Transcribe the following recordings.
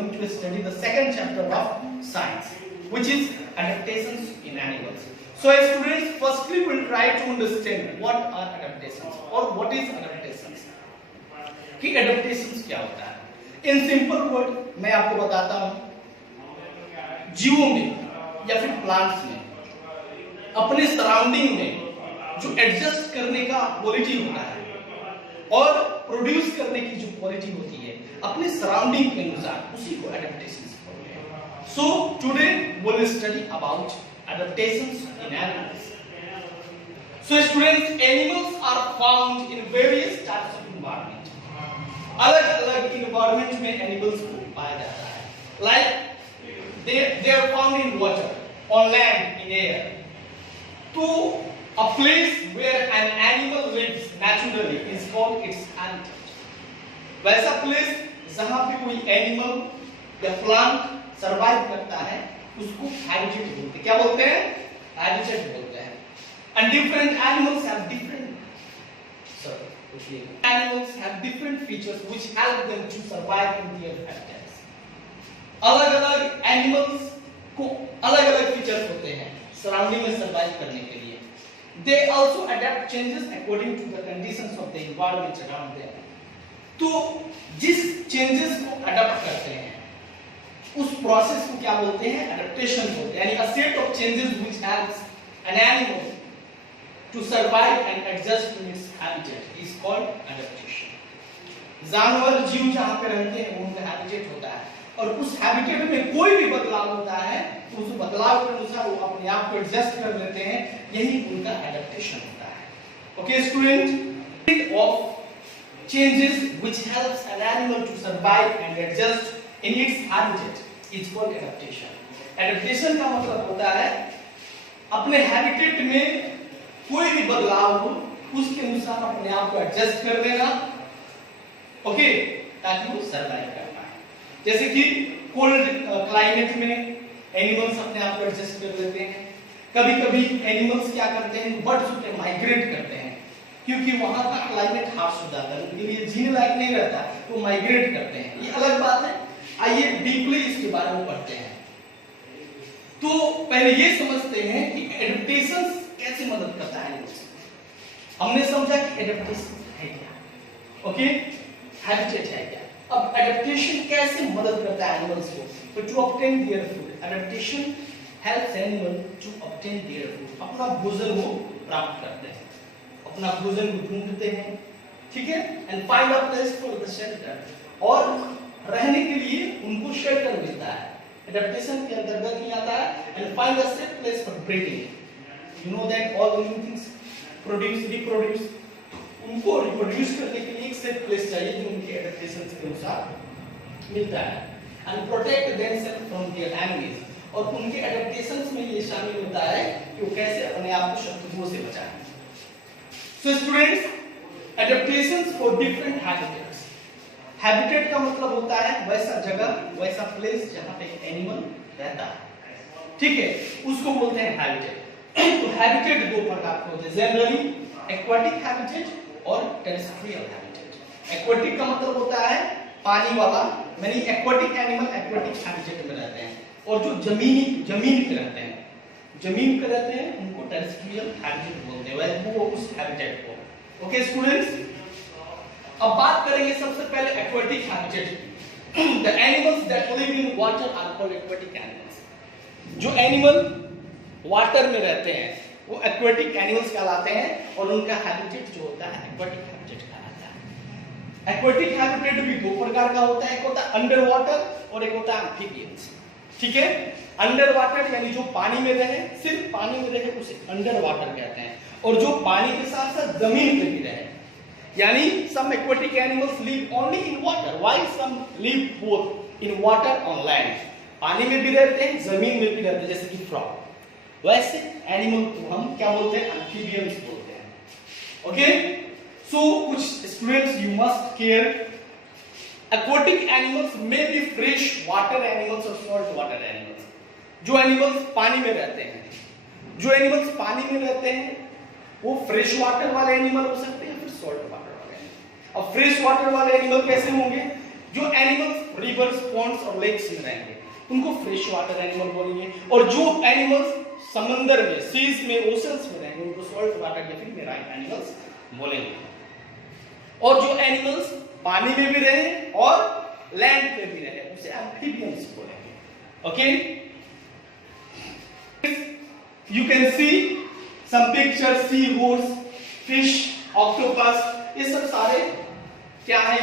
going to study the second chapter of science, which is adaptations in animals. So students, firstly we'll try to understand what are adaptations or what is adaptations. कि adaptations क्या होता है. In simple word मैं आपको बताता हूँ, जीवों में या फिर प्लांट्स में अपने सराउंडिंग में जो एडजस्ट करने का क्वालिटी होता है और प्रोड्यूस करने की जो क्वालिटी होती है अपने सराउंडिंग के अनुसार, उसी को एडेप्टेशंस बोलते हैं. So today we will study about adaptations in animals. So students, animals are found in various types of environment. अलग-अलग एनवायरनमेंट में एनिमल्स को पाया जाता है. Like they are found in water, on land, in air. तो a place where an animal lives naturally is called its habitat. वैसा place जहां पे कोई एनिमल या प्लांट सरवाइव करता है उसको हैबिटेट बोलते हैं. क्या बोलते हैं? हैबिटेट बोलते हैं. And different animals have different features which help them to survive in their habitats. अलग-अलग एनिमल्स को अलग-अलग फीचर्स होते हैं सराउंडिंग में सरवाइव करने के लिए. They also adapt changes according to the conditions of the environment around them. तो जिस चेंजेस को अडॉप्ट करते हैं उस प्रोसेस को क्या बोलते हैं? एडेप्टेशन बोलते हैं. यानी a set of changes which helps an animal to survive and adjust to its habitat is called adaptation. जानवर जीव जहां पे रहते हैं उनका हैबिटेट होता है और उस हैबिटेट में कोई भी बदलाव होता है तो उस बदलाव के अनुसार वो अपने आप को एडजस्ट कर लेते हैं. यही उनका एडेप्टेशन होता है. Okay student, of changes which helps an animal to survive and adjust in its habitat is called adaptation. Adaptation का मतलब होता है अपने हैबिटेट में कोई भी बदलाव हो उसके अनुसार अपने आप को एडजस्ट कर लेना, ओके, ताकि वो सरवाइव कर पाए. जैसे कि कोल्ड क्लाइमेट में एनिमल्स अपने आप को एडजस्ट कर लेते हैं. कभी-कभी एनिमल्स क्या करते हैं? बर्ड्स होते हैं माइग्रेट करते हैं क्योंकि वहां का क्लाइमेट हार्श हो जाता है, उनके लिए जीने लायक नहीं रहता, तो माइग्रेट करते हैं. ये अलग बात है. आइए डीपली इसके बारे में पढ़ते हैं. तो पहले ये समझते हैं कि एडेप्टेशन कैसे मदद करता है एनिमल्स. हमने समझा कि एडेप्टेशन है क्या, ओके, हैबिटेट है क्या. अब एडेप्टेशन कैसे मदद करता है एनिमल्स को? तो to obtain their food, adaptation helps animal to obtain their food. अपना भोजन वो प्राप्त करते हैं, अपना भोजन को ढूंढते हैं, ठीक है. And find a place for the shelter, और रहने के लिए उनको शेल्टर मिलता है. एडेप्टेशन के अंतर्गत ही आता है. And find a safe place for breeding. You know that all living things produce reproduce, उनको रिप्रोड्यूस करने के लिए एक सेफ प्लेस चाहिए जो उनके एडेप्टेशन के अनुसार मिलता है. And protect themselves from their enemies, और उनके एडेप्टेशंस में ये शामिल होता है कि वो कैसे अपने आप को शत्रुओं से बचाएं. So students, adaptations for different habitats. Habitat का मतलब होता है वैसा जगह, वैसा प्लेस जहाँ पे एनिमल रहता है, ठीक है, उसको बोलते हैं हैबिटेट. तो हैबिटेट दो प्रकार के होते हैं, जनरली एक्वाटिक हैबिटेट और टेरेस्ट्रियल हैबिटेट. एक्वाटिक का मतलब होता है पानी वाला, यानी एक्वाटिक एनिमल एक्वाटिक हैबिटेट में रहते हैं, और जो जमीन पे रहते हैं, जमीन पे रहते हैं उनको टेरेस्ट्रियल हैबिटेट बोलते हैं, वो उस हैबिटेट को. ओके स्टूडेंट्स, अब बात करेंगे सबसे पहले एक्वाटिक हैबिटेट की. The animals that live in water are called aquatic animals. जो एनिमल वाटर में रहते हैं वो एक्वाटिक एनिमल्स कहलाते हैं, और उनका हैबिटेट जो होता है एक्वाटिक हैबिटेट कहलाता है. एक्वाटिक हैबिटेट भी दो प्रकार का होता है, एक होता है अंडर वाटर और एक होता है एम्फीबियंस, ठीक है. अंडर वाटर यानी जो पानी में रहे, सिर्फ पानी में रहे, उसे अंडर वाटर कहते हैं. और जो पानी के साथ साथ जमीन पे भी रहे, यानी some aquatic animals live only in water while some live both in water on land. पानी में भी रहते हैं, जमीन में भी रहते हैं, जैसे कि फ्रॉग. वैसे एनिमल को हम क्या बोलते हैं? एम्फीबियंस बोलते हैं. ओके, सो कुछ students you must care. Aquatic animals may be fresh water animals or salt water animals. जो एनिमल्स पानी में रहते हैं, जो एनिमल्स पानी में रहते हैं वो फ्रेश वाटर वाले एनिमल हो सकते हैं, फिर सॉल्ट वाटर वाले एनिमल. अब फ्रेश वाटर वाले एनिमल कैसे होंगे? जो एनिमल्स रिवर्स, पॉन्ड्स और लेक्स में रहेंगे उनको फ्रेश वाटर एनिमल बोलेंगे, और जो एनिमल्स समंदर में, सीज में, ओशंस में रहेंगे उनको सॉल्ट वाटर या फिर मैराइन एनिमल्स बोलेंगे। और जो एनिमल्स पानी में भी रहे और लैंड पे भी रहे उसे एम्फीबियंस बोलेंगे। Okay, you can see some picture, sea horse, fish, octopus, ये सब सारे क्या है,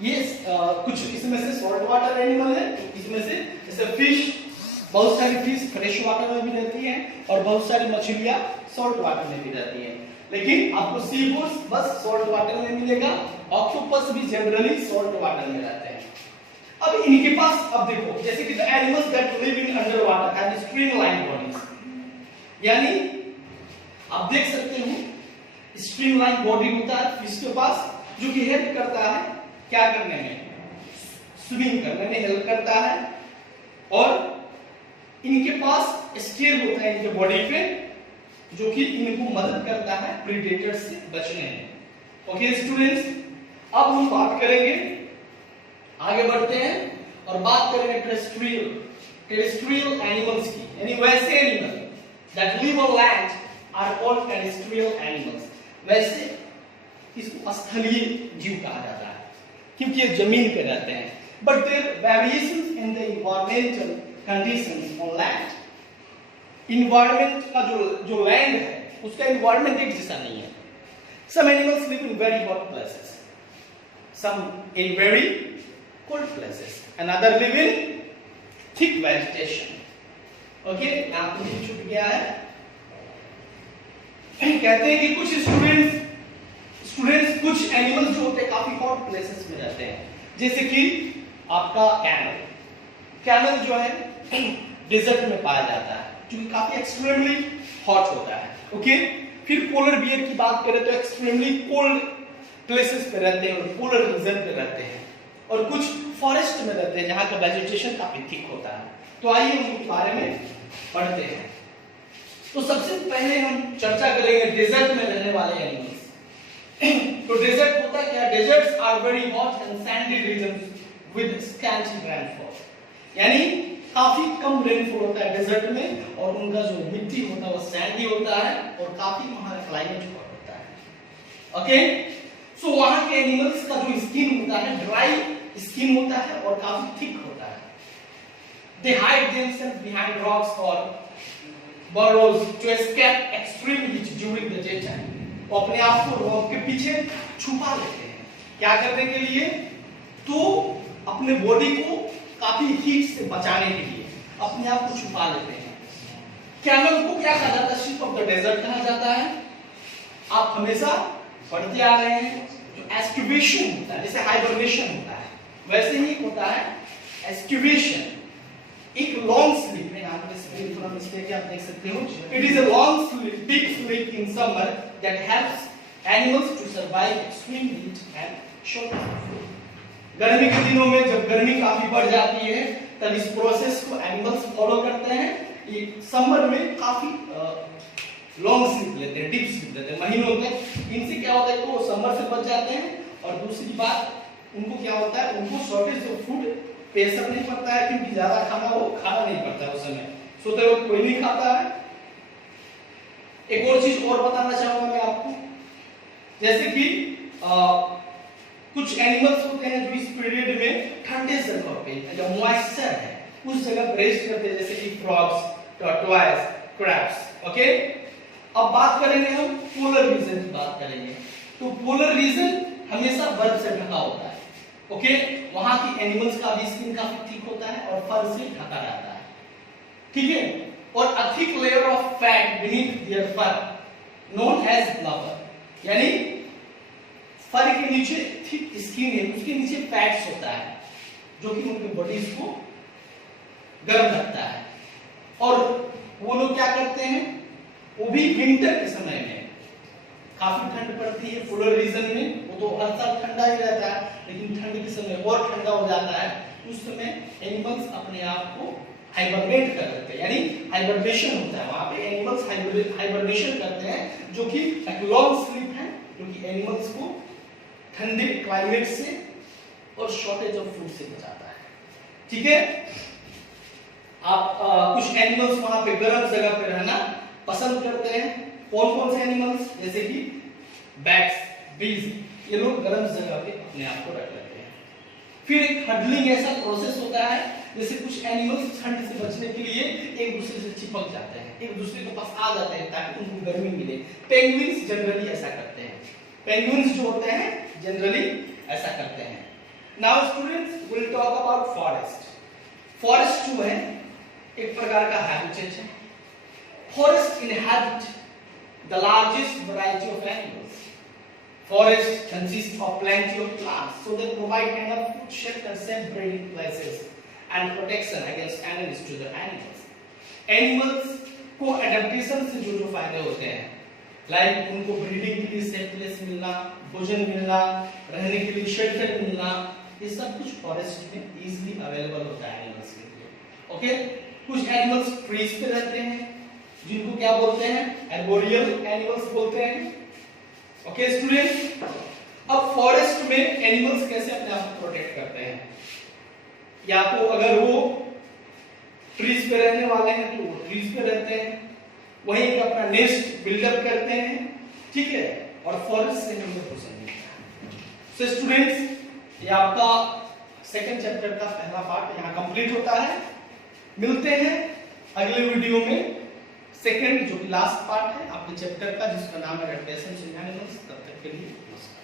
ये कुछ इसमें से सॉल्ट वाटर एनिमल है, इसमें से जैसे फिश, बहुत सारी फिश फ्रेश वाटर में भी रहती हैं और बहुत सारी मछलियां सॉल्ट वाटर में भी रहती हैं, लेकिन आपको सी हॉर्स बस सॉल्ट वाटर में मिलेगा, ऑक्टोपस भी जनरली सॉल्ट वाटर में रहते हैं। अब इनके पास, अब देखो, जैसे कि the animals that live in under water have streamline bodies, यानी आप देख सकते हो स्ट्रीमलाइन बॉडी होता है फिश के पास, जो कि हेल्प करता है क्या करने में, स्विमिंग करने में हेल्प करता है, और इनके पास स्केल होता है इनके बॉडी पे जो कि इनको मदद करता है प्रीडेटर्स से बचने में। ओके स्टूडेंट्स, अब हम बात करेंगे, आगे बढ़ते हैं और बात करेंगे टेरेस्ट्रियल एनिमल्स की, यानी वैसे animal that live on land are called terrestrial animals. वैसे इसको स्थलीय जीव कहा जाता है क्योंकि ये जमीन पे रहते हैं, but there variations in the environmental conditions on land, environment का जो लैंड है उसका एनवायरमेंट एक जैसा नहीं है। Some animals live in very hot places, some in very cold places, and other live in thick vegetation. Okay, यहां पे छूट गया है, कहते हैं कि कुछ स्टूडेंट्स कुछ एनिमल्स जो होते हैं काफी हॉट प्लेसेस में रहते हैं, जैसे कि आपका कैमल जो है डेजर्ट में पाया जाता है जो कि काफी एक्सट्रीमली हॉट होता है। ओके, फिर पोलर बियर की बात करें तो एक्सट्रीमली कोल्ड प्लेसेस पे रहते हैं और पोलर रीजन पे रहते हैं, और कुछ फॉरेस्ट में रहते हैं जहां का वेजिटेशन काफी थिक होता है। तो आइए उनके बारे में पढ़ते हैं। तो सबसे पहले हम चर्चा करेंगे डेजर्ट में रहने वाले एनिमल्स। तो डेजर्ट होता क्या, deserts are very hot and sandy regions with scanty rainfall, यानी काफी कम रेनफॉल होता है डेजर्ट में, और उनका जो मिट्टी होता है वो सैंडी होता है और काफी वहां का क्लाइमेट हॉट होता है। ओके, सो वहां के एनिमल्स का जो स्किन होता है ड्राई स्किन होता है और काफी थिक होता है। दे हाइड देमसेल्फ बिहाइंड रॉक्स और burrows to escape extreme heat during the daytime, वो अपने आप को रॉक के पीछे छुपा लेते हैं, क्या करने के लिए, तो अपने बॉडी को काफी हीट से बचाने के लिए अपने आप को छुपा लेते हैं। कैमल को क्या कहा जाता है, शिप ऑफ द डेजर्ट कहा जाता है। आप हमेशा पढ़ते आ रहे हैं, जो एस्टिवेशन होता है, जैसे हाइबरनेशन होता है वैसे ही होता है एस्टिवेशन। एक लॉन्ग स्लीप है, यहाँ पे थोड़ा मिस्टेक है, आप देख सकते हो, it is a long sleep, deep sleep in summer that helps animals to survive extreme heat and short of food. गर्मी के दिनों में जब गर्मी काफी बढ़ जाती है तब इस प्रोसेस को एनिमल्स फॉलो करते हैं। ये समर में काफी लॉन्ग स्लीप लेते हैं, डीप स्लीप लेते हैं महीनों तक। इनसे क्या होता है, तो समर से बच जाते हैं, और दूसरी बात उनको क्या होता है, उनको शॉर्टेज ऑफ फूड प्रेशर नहीं पड़ता है, क्योंकि ज्यादा खाना वो खाना नहीं पड़ता है उस समय, सोते वक्त कोई नहीं खाता है। एक और चीज और बताना चाहूंगा मैं आपको, जैसे कि कुछ एनिमल्स होते हैं जो इस पीरियड में ठंडे जगह पे जो मॉइस्चर है उस जगह ब्रेस्ट करते हैं, जैसे कि फ्रॉग्स, टॉर्टोइज, क्रैब्स। ओके, अब बात करेंगे हम पोलर रीजन की बात करेंगे। तो पोलर रीजन हमेशा बर्फ से ढका होता है। ओके, वहां की एनिमल्स का भी स्किन काफी थिक होता है और फर से ढका रहता है, ठीक है, और a thick layer of fat beneath their fur known as blubber, यानी फर के नीचे थिक स्किन है, उसके नीचे फैट्स होता है जो कि उनके बॉडीज को गर्म रखता है। और वो लोग क्या करते हैं, वो भी विंटर के समय में काफी ठंड पड़ती है पोलर रीजन में, वो तो हर साल ठंडा ही रहता है, लेकिन ठंड के समय और ठंडा हो जाता है, उस समय एनिमल्स अपने आप को हाइबरनेट कर देते हैं, यानी हाइबरनेशन होता है, वहां पे एनिमल्स हाइबरनेशन करते हैं, जो कि एक लॉन्ग स्लीप है, जो कि एनिमल्स को ठंडे क्लाइमेट से और शॉर्टेज ऑफ फूड से बचाता है। ठीक है, आप कुछ एनिमल्स वहां पे गर्म जगह पे रहना पसंद करते हैं। कौन कौन से एनिमल्स? जैसे कि बैट्स, बीज, ये लोग गर्म जगह पे अपने आप को रख लेते हैं। फिर एक हडलिंग ऐसा प्रोसेस होता है, जैसे कुछ एनिमल्स ठंड से बचने के लिए एक दूसरे से चिपक जाते हैं, एक दूसरे के पास आ जाते हैं ताकि उनको गर्मी मिले। पेंगुइन्स जनरली ऐसा करते हैं, पेंगुइन्स जो होते हैं जनरली ऐसा करते हैं। Now students will talk about forest. Forest जो है एक प्रकार का हैबिटेट है। Forest inhabit the largest variety of animals. Forests consist of plenty of plants, so they provide enough food, shelter, safe breeding places, and protection against enemies to the animals. Animals को adaptation से जो फायदे होते हैं, like उनको breeding के लिए safe place मिलना, भोजन मिलना, रहने के लिए शेल्टर मिलना, ये सब कुछ फॉरेस्ट में इजीली अवेलेबल होता है एनिमल्स के लिए। ओके, कुछ एनिमल्स ट्रीज पे रहते हैं जिनको क्या बोलते हैं? आर्बोरियल एनिमल्स बोलते हैं। ओके स्टूडेंट, अब फॉरेस्ट में एनिमल्स कैसे अपने आप को प्रोटेक्ट करते हैं? या तो अगर वो ट्रीज पे रहने वाले हैं तो वो ट्रीज पे रहते हैं, वहीं पे अपना नेस्ट बिल्डअप करते हैं, ठीक है, और फॉरेस्ट से हमें पोषण मिलता है। सो स्टूडेंट्स, ये आपका सेकंड चैप्टर का पहला पार्ट यहाँ कंप्लीट होता है। मिलते हैं अगले वीडियो में सेकंड जो लास्ट पार्ट है अपने चैप्टर का, जिसका नाम है एडेप्टेशन इन एनिमल्स। तब तक के लिए नमस्कार।